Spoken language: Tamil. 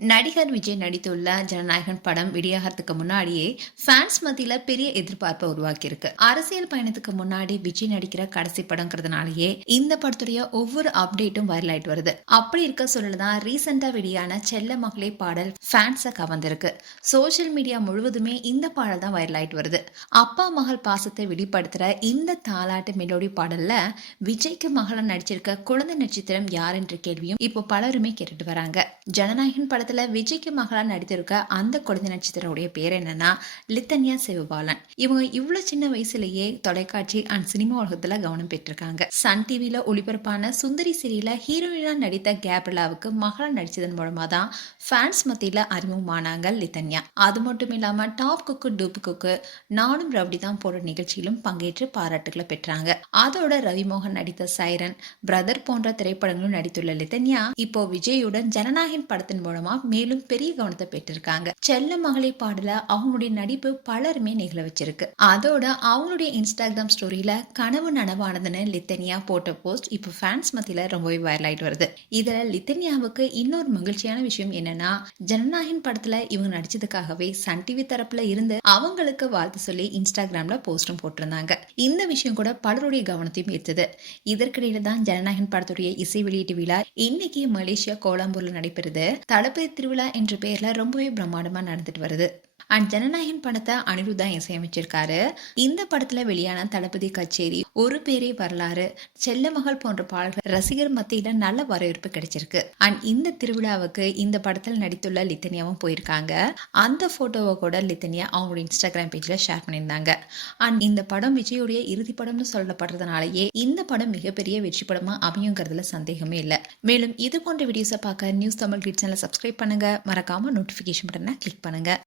நடிகர் விஜய் நடித்துள்ள ஜனநாயகன் படம் வெளியாகிறதுக்கு முன்னாடியே ஃபேன்ஸ் மத்தியில பெரிய எதிர்பார்ப்பை உருவாக்கியிருக்கு. அரசியல் பயணத்துக்கு முன்னாடி விஜய் நடிக்கிற கடைசி படங்கிறதுனாலயே இந்த படத்துடைய ஒவ்வொரு அப்டேட்டும் வைரல் ஆயிட்டு வருது. அப்படி இருக்க சொல்லதான் ரீசெண்டா வெளியான செல்ல மகளே பாடல் ஃபேன்ஸை கவர்ந்திருக்கு. சோசியல் மீடியா முழுவதுமே இந்த பாடல் தான் வைரல் ஆயிட்டு வருது. அப்பா மகள் பாசத்தை வெளிப்படுத்துற இந்த தாலாட்டு மெலோடி பாடல்ல விஜய்க்கு மகளா நடிச்சிருக்க குழந்தை நட்சத்திரம் யார் என்ற கேள்வியும் இப்போ பலருமே கேட்டுட்டு வராங்க. ஜனநாயகன் படத்துல விஜய்க்கு மகளா நடித்திருக்க அந்த குழந்தை நட்சத்திரோடைய பேர் என்னன்னா லித்தன்யா சிவபாலன். இவங்க இவ்வளவு சின்ன வயசுலயே தொலைக்காட்சி அண்ட் சினிமா உலகத்துல கவனம் பெற்றிருக்காங்க. சன் டிவில ஒளிபரப்பான சுந்தரி சீரியல ஹீரோயினா நடித்த கேப்ரிலாவுக்கு மகளா நடிச்சதன் மூலமா தான் ஃபேன்ஸ் மத்தியில அறிமுகமானாங்க லித்தன்யா. அது மட்டும் இல்லாம டாப் குக்கு டூப் குக்கு நானும் ரவுடி தான் போன்ற நிகழ்ச்சியிலும் பங்கேற்று பாராட்டுகளை பெற்றாங்க. அதோட ரவிமோகன் நடித்த சைரன், பிரதர் போன்ற திரைப்படங்களும் நடித்துள்ள லித்தன்யா இப்போ விஜயுடன் ஜனநாயகன் படத்தின் மூலமா மேலும் பெரிய கவனத்தை பெற்றிருக்காங்க. செல்ல மகளை பாடல அவங்களுடைய நடிப்பு பலருமே நிகழ வச்சிருக்கு. அதோட அவங்களுடைய இன்ஸ்டாகிராம் ஸ்டோரியில கனவு நனவானதுன்னு லித்தன்யா போட்ட போஸ்ட் இப்போ ஃபேன்ஸ் மத்தியில ரொம்பவே வைரல் ஆயிட்டு வருது. இதுல லித்தன்யாவுக்கு இன்னொரு மகிழ்ச்சியான விஷயம் என்னன்னா, ஜனநாயகன் படத்துல இவங்க நடிச்சதுக்காகவே சன் டிவி தரப்புல இருந்து அவங்களுக்கு வாழ்த்து சொல்லி இன்ஸ்டாகிராம்ல போஸ்டும் போட்டிருந்தாங்க. இந்த விஷயம் கூட பலருடைய கவனத்தையும் ஈர்த்தது. இதற்கிடையில தான் ஜனநாயகன் படத்துடைய இசை வெளியீட்டு விழா இன்னைக்கு மலேசியா கோலாம்பூர்ல நடைபெறுது. தளபதி திருவிழா என்ற பெயர்ல ரொம்பவே பிரம்மாண்டமா நடந்துட்டு வருது. அண்ட் ஜனநாயகன் படத்தை அனிருத் தான் இசையமைச்சிருக்காரு. இந்த படத்துல வெளியான தளபதி கச்சேரி, ஒரு பேரே வரலாறு, செல்ல மகள் போன்ற பாடல்கள் ரசிகர் மத்தியில நல்ல வரவேற்பு கிடைச்சிருக்கு. அண்ட் இந்த திருவிழாவுக்கு இந்த படத்தில் நடித்துள்ள லித்தன்யாவும் போயிருக்காங்க. அந்த போட்டோவை கூட லித்தன்யா அவங்களோட இன்ஸ்டாகிராம் பேஜ்ல ஷேர் பண்ணியிருந்தாங்க. அண்ட் இந்த படம் விஜயுடைய இறுதி படம்னு சொல்லப்படுறதுனாலயே இந்த படம் மிகப்பெரிய வெற்றி படமா அமையுங்கிறதுல சந்தேகமே இல்லை. மேலும் இது போன்ற வீடியோஸை பார்க்க நியூஸ் தமிழ் கிட்ஸ் சேனலை சப்ஸ்கிரைப் பண்ணுங்க. மறக்காம நோட்டிபிகேஷன் பட்டனை கிளிக் பண்ணுங்க.